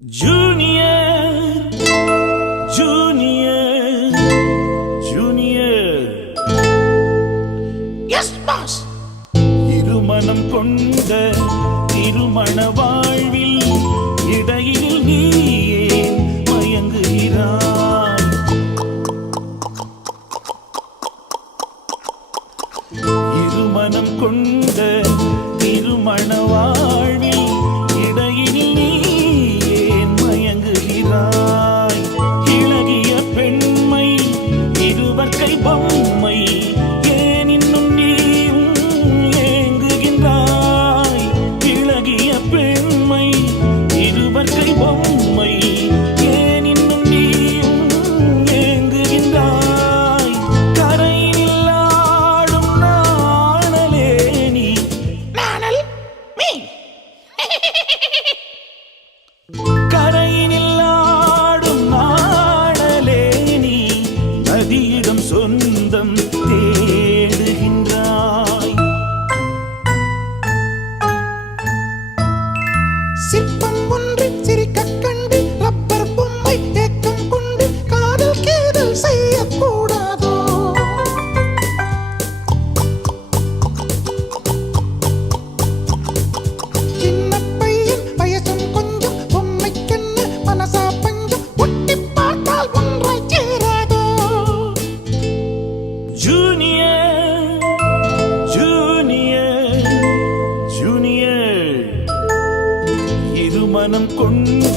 Junior, Junior, Junior. Yes, boss. இருமனம் கொண்ட திருமண வாழ்வில் இடையில் நீ ஏன் மயங்குகிறாய்? இருமனம் கொண்ட திருமண வாழ்வில் இடையில் நீ ஏன் மயங்குகிறாய்? இளகிய பெண்மை இருவர்க்கை பொம்மை ஏன் இன்னும் நீயும் ஏங்குகின்றாய்? இளகிய பெண்மை இருவர்க்கை பொம்மை ஏன் இன்னும் நீயும் ஏங்குகின்றாய்? கரையில் ஆடும் நாணலே நீ. Nanal, me. கரையினில் ஆடும் நாணலே நீ நதியிடம் சொந்தம் தேடுகின்றாய். சிற்பம் ஒன்று சிரிக்கக் கண்டு ரப்பர் பொம்மை ஏக்கம் கொண்டு காதல் கேதல் செய்யக்கூடாதோ? சின்ன பையன் வயசும் கொஞ்சம் பொம்மைக்கென்ன மனசா பஞ்சம் ஒட்டி பார்த்தால் ஒன்றாய் சேராதோ? Junior, junior, junior. இருமனம் கொண்ட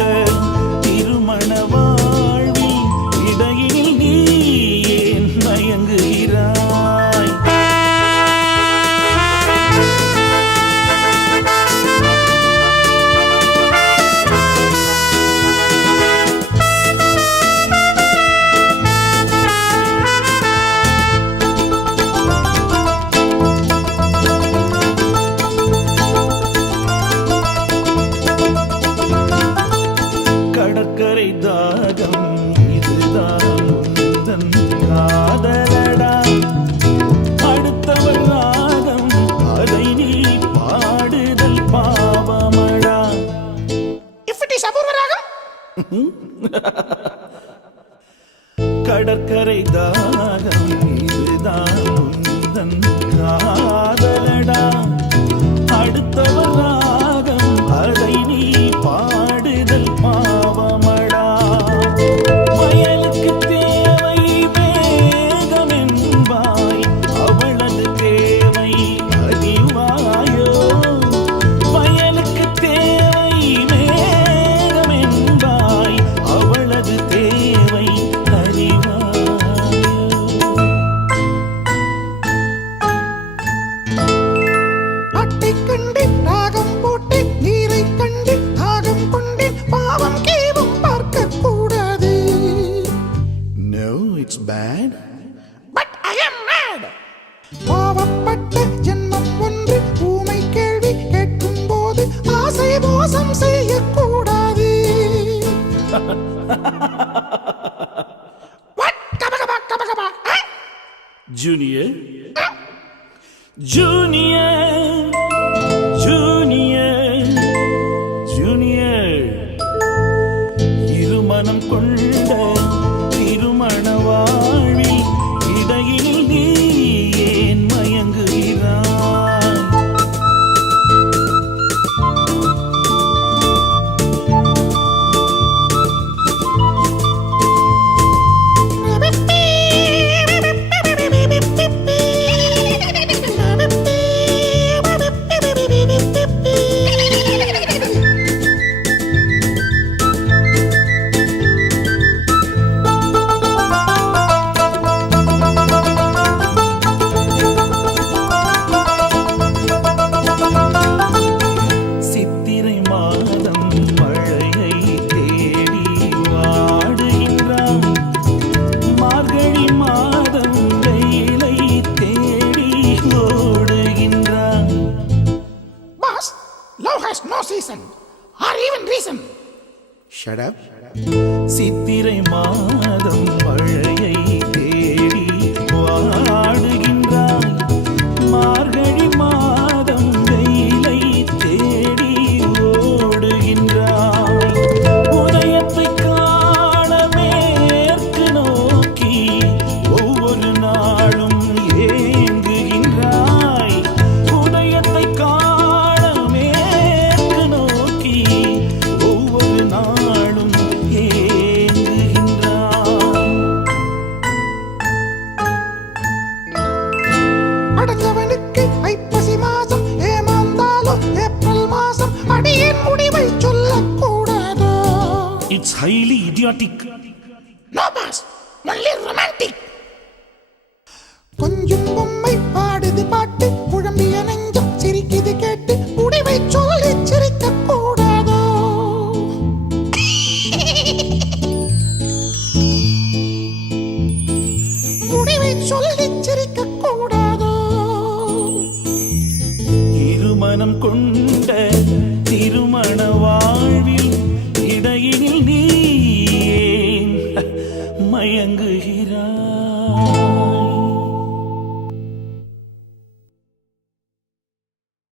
திருமண வாழ்வில் இடையில் நீ ஏன் மயங்குகிறாய்? கடற்கரை தாகம் இதுதான் உந்தன் காதலடா. அடுத்தவர் ராகம் அதை நீ பாடுதல் பாவமடா. If it is அபூர்வராகம், கடற்கரை தாகம் இதுதான் உந்தன் காதலடா. அடுத்தவர் ராகம் அதை நீ பாடுதல் பாவமடா. வயலுக்கு தேவை மேகம் என்பாய், அவளது தேவை அறிவாயோ? வயலுக்கு தேவை மேகம் என்பாய், அவளது தேவை அறிவாயோ? ஆட்டைக் கண்டு ராகம் போட்டு நீரைக் கண்டு தாகம் கொண்டு பாவம் கேவும் பார்க்கக் கூடாது. No, it's bad. But I am mad. பாவப்பட்ட ஜென்மம் ஒன்று ஊமை கேள்வி கேட்கும் போது ஆசை மோசம் செய்யக்கூடாது. What? கபகபா கபகபா. Junior, Junior, Junior, Junior. இருமனம் கொண்ட திருமண வாழ்வில் இடையில் நீ ஏன் மயங்குகிறாய்? சித்திரை மாதம் மழையை தேடி வாடுகின்றான். மார்கழி மாதம் வெயிலை தேடி ஓடுகின்றான். Boss, love has no season or even reason. Shut up. சித்திரை மாதம் மழையை தேடி வாடுகின்றாய். மார்கழி மாதம் வெயிலை தேடி ஓடுகின்றாய். It's highly idiotic. No boss, only romantic. கொஞ்சம் பொம்மை பாடுது பாட்டு, குழம்பிய நெஞ்சம் சிரிக்குது கேட்டு, முடிவை சொல்லி சிரிக்க கூடாதோ? முடிவை சொல்லி சிரிக்க கூடாதோ? இருமனம் கொண்ட திருமண வாழ்வில் இடையினில் நீ ஏன் மயங்குகிறாய்?